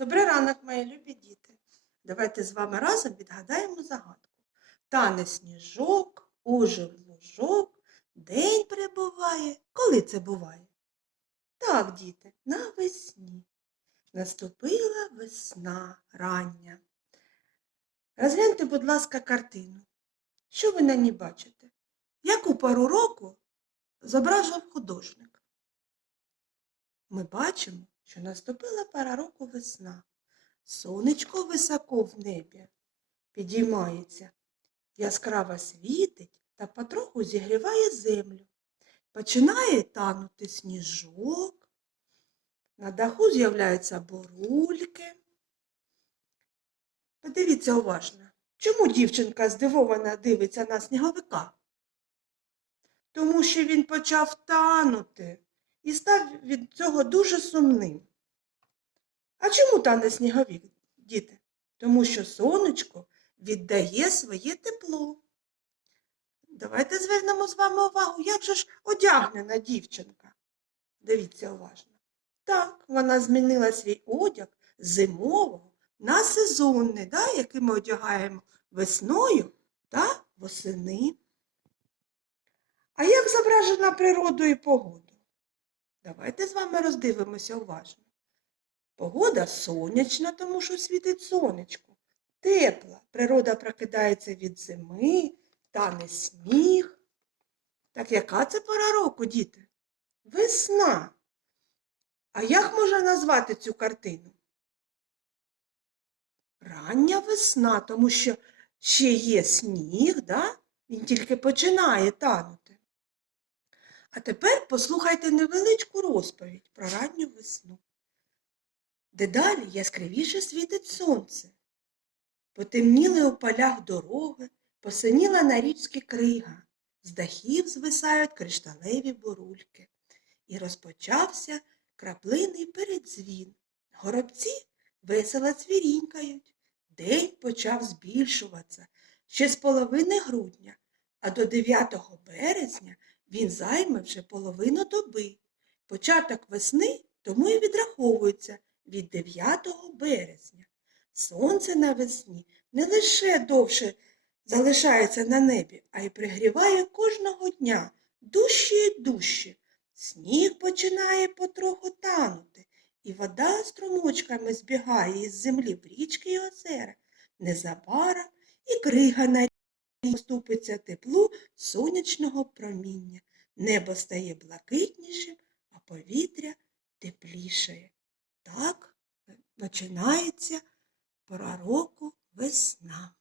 Добрий ранок, мої любі діти. Давайте з вами разом відгадаємо загадку. Тане сніжок, ужив лужок, день прибуває. Коли це буває? Так, діти, навесні. Наступила весна рання. Розгляньте, будь ласка, картину. Що ви на ній бачите? Яку пару року зображував художник? Ми бачимо, що наступила пора року весна. Сонечко високо в небі підіймається, яскраво світить та потроху зігріває землю. Починає танути сніжок, на даху з'являються бурульки. Подивіться уважно, чому дівчинка здивована дивиться на сніговика? Тому що він почав танути і став від цього дуже сумним. А чому тане сніговік, діти? Тому що сонечко віддає своє тепло. Давайте звернемо з вами увагу, як же ж одягнена дівчинка. Дивіться уважно. Так, вона змінила свій одяг зимового на сезонний, да, який ми одягаємо весною та восени. А як зображена природу і погоду? Давайте з вами роздивимося уважно. Погода сонячна, тому що світить сонечко. Тепла. Природа прокидається від зими, тане сніг. Так яка це пора року, діти? Весна. А як можна назвати цю картину? Рання весна, тому що ще є сніг, да? він тільки починає танути. А тепер послухайте невеличку розповідь про ранню весну. Дедалі яскравіше світить сонце. Потемніли у полях дороги, посиніла на річці крига, з дахів звисають кришталеві бурульки. І розпочався краплиний передзвін. Горобці весело цвірінькають. День почав збільшуватися ще з половини грудня, а до 9 березня він займе вже половину доби. Початок весни тому і відраховується від 9 березня. Сонце навесні не лише довше залишається на небі, а й пригріває кожного дня дужче і дужче. Сніг починає потроху танути, і вода струмочками збігає із землі в річки й озера. Незабаром і крига на поступиться теплу сонячного проміння. Небо стає блакитнішим, а повітря теплішає. Так починається пора року весна.